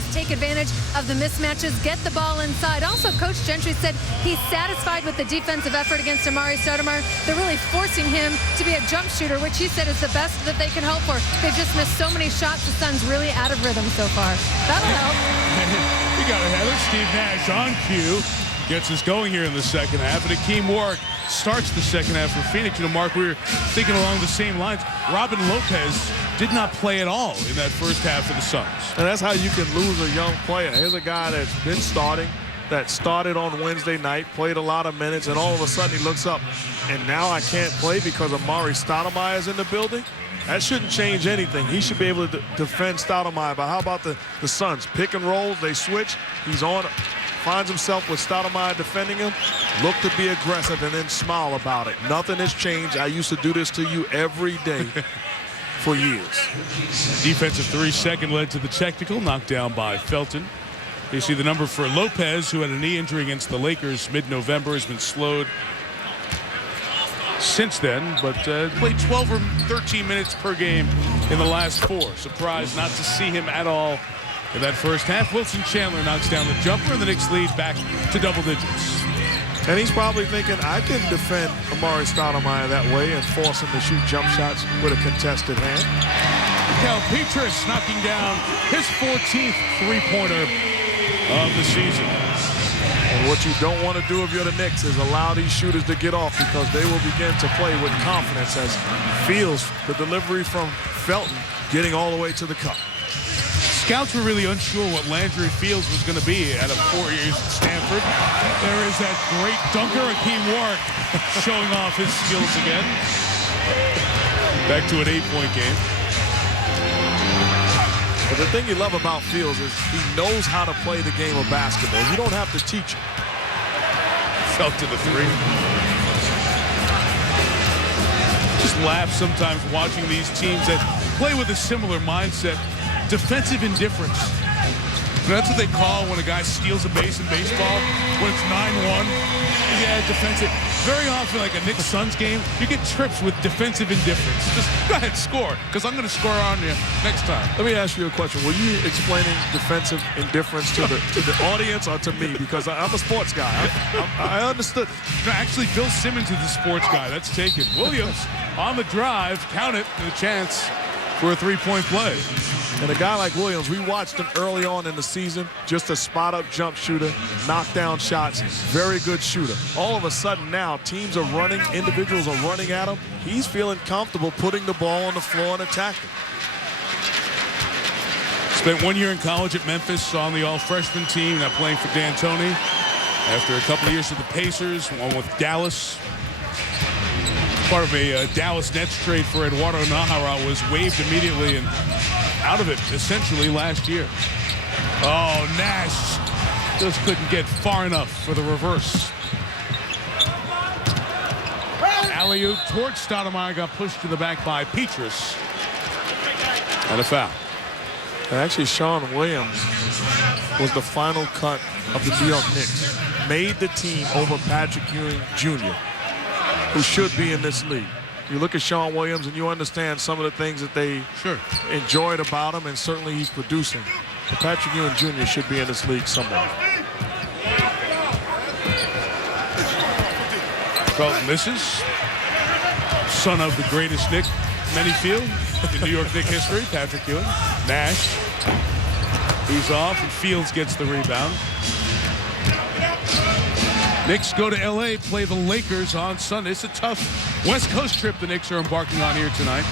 is take advantage of the mismatches, get the ball inside. Also, Coach Gentry said he's satisfied with the defensive effort against Amare Stoudemire. They're really forcing him to be a jump shooter, which he said is the best that they can hope for. They've just missed so many shots. The Suns really out of rhythm so far. That'll help. We got a Heather. Steve Nash on cue. Gets us going here in the second half. And Akeem Warwick starts the second half for Phoenix. You know, Mark, we were thinking along the same lines. Robin Lopez did not play at all in that first half for the Suns. And that's how you can lose a young player. Here's a guy that's been starting, that started on Wednesday night, played a lot of minutes, and all of a sudden he looks up, and now I can't play because Amare Stoudemire is in the building. That shouldn't change anything. He should be able to defend Stoudemire. But how about the Suns? Pick and roll, they switch. He's on, finds himself with Stoudemire defending him. Look to be aggressive and then smile about it. Nothing has changed. I used to do this to you every day for years. Defensive 3-second led to the technical, knocked down by Felton. You see the number for Lopez, who had a knee injury against the Lakers mid-November, has been slowed since then, but played 12 or 13 minutes per game in the last 4. Surprised not to see him at all in that first half. Wilson Chandler knocks down the jumper, and the Knicks lead back to double digits. And he's probably thinking, I can defend Amare Stoudemire that way and force him to shoot jump shots with a contested hand. Cal Petrus knocking down his 14th three-pointer of the season. And what you don't want to do if you're the Knicks is allow these shooters to get off, because they will begin to play with confidence, as Fields, the delivery from Felton, getting all the way to the cup. Scouts were really unsure what Landry Fields was going to be out of 4 years at Stanford. There is that great dunker, Akeem Warwick, showing off his skills again. Back to an 8-point game. But the thing you love about Fields is he knows how to play the game of basketball. You don't have to teach him. Felt to the 3. Just laugh sometimes watching these teams that play with a similar mindset. Defensive indifference. That's what they call when a guy steals a base in baseball, when it's 9-1. Yeah, defensive. Very often, like a Knicks Suns game, you get trips with defensive indifference. Just go ahead, score, because I'm going to score on you next time. Let me ask you a question. Were you explaining defensive indifference to the audience or to me? Because I'm a sports guy. I understood. No, actually, Bill Simmons is the sports guy. That's taken. Williams on the drive, count it, and a chance for a 3-point play. And a guy like Williams, we watched him early on in the season, just a spot-up jump shooter, knockdown shots, very good shooter. All of a sudden now, teams are running, individuals are running at him. He's feeling comfortable putting the ball on the floor and attacking. Spent 1 year in college at Memphis on the all-freshman team, now playing for D'Antoni. After a couple of years with the Pacers, one with Dallas. Part of a Dallas Nets trade for Eduardo Nahara, was waived immediately and out of it essentially last year. Oh, Nash just couldn't get far enough for the reverse. Alley-oop towards Stoudemire, got pushed to the back by Petrus. And a foul. And actually, Sean Williams was the final cut of the New York Knicks. Made the team over Patrick Ewing Jr., who should be in this league. You look at Sean Williams and you understand some of the things that they enjoyed about him, and certainly he's producing. But Patrick Ewing Jr. should be in this league somewhere. Felton misses. Son of the greatest Knick, many feel, in New York Knick history, Patrick Ewing. Nash. He's off, and Fields gets the rebound. Knicks go to L.A., play the Lakers on Sunday. It's a tough West Coast trip the Knicks are embarking on here tonight.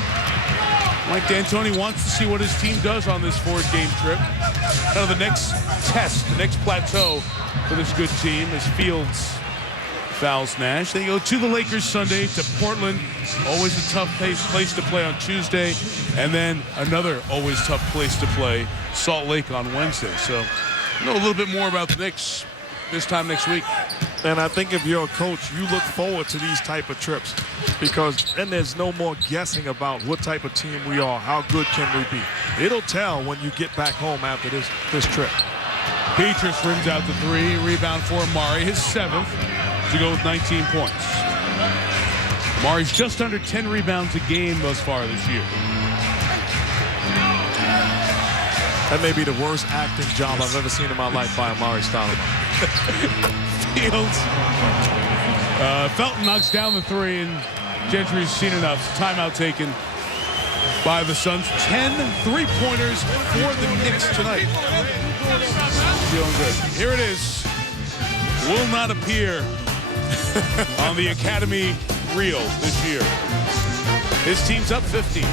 Mike D'Antoni wants to see what his team does on this 4-game trip. Kind of the next test, the next plateau for this good team as Fields fouls Nash. They go to the Lakers Sunday, to Portland. Always a tough place to play on Tuesday. And then another always tough place to play, Salt Lake on Wednesday. So know a little bit more about the Knicks this time next week. And I think if you're a coach, you look forward to these type of trips, because then there's no more guessing about what type of team we are, how good can we be. It'll tell when you get back home after this trip. Petrus rims out the 3, rebound for Amare, his 7th, to go with 19 points. Amare's just under 10 rebounds a game thus far this year. That may be the worst acting job I've ever seen in my life by Amare Stoudemire. Fields. Felton knocks down the three, and Gentry's seen enough. Timeout taken by the Suns. 10 3-pointers for the Knicks tonight. Feeling good. Here it is. Will not appear on the Academy reel this year. His team's up 15.